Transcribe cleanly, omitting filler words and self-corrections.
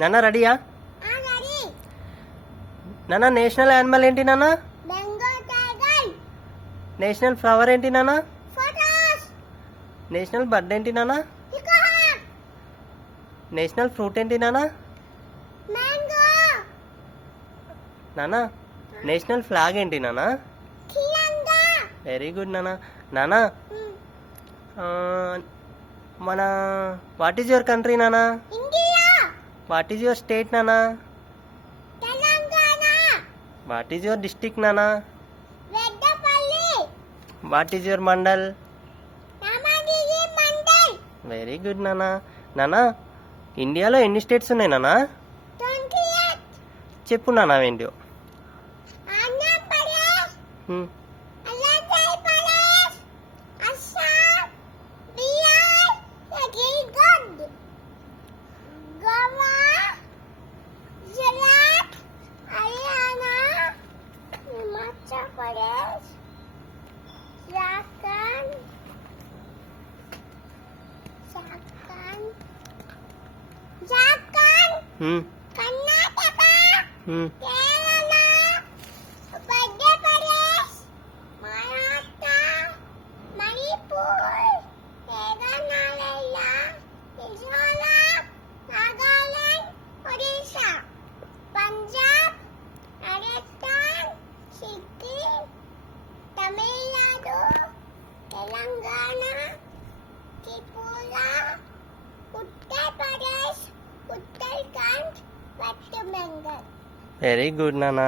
నాన్న రెడీయా? నాన్న నేషనల్ యానిమల్ ఏంటి నాన్న? నేషనల్ ఫ్లవర్ ఏంటి నాన్న? నేషనల్ బర్డ్ ఏంటి నాన్న? నేషనల్ ఫ్రూట్ ఏంటి నాన్న? నాన్న నేషనల్ ఫ్లాగ్ ఏంటి నాన్న? వెరీ గుడ్ నాన్న. నాన్న మన వాట్ ఈజ్ యువర్ కంట్రీ నాన్న? వాట్ ఈజ్ యువర్ స్టేట్ నాన్న? వాట్ ఈజ్ యువర్ డిస్ట్రిక్ట్ నాన్న? What is your mandal? Very good నాన్న. నాన్న ఇండియాలో ఎన్ని స్టేట్స్ ఉన్నాయి నాన్న? చెప్పు నాన్న ఏంటో. వెరీ గుడ్ నాన్న.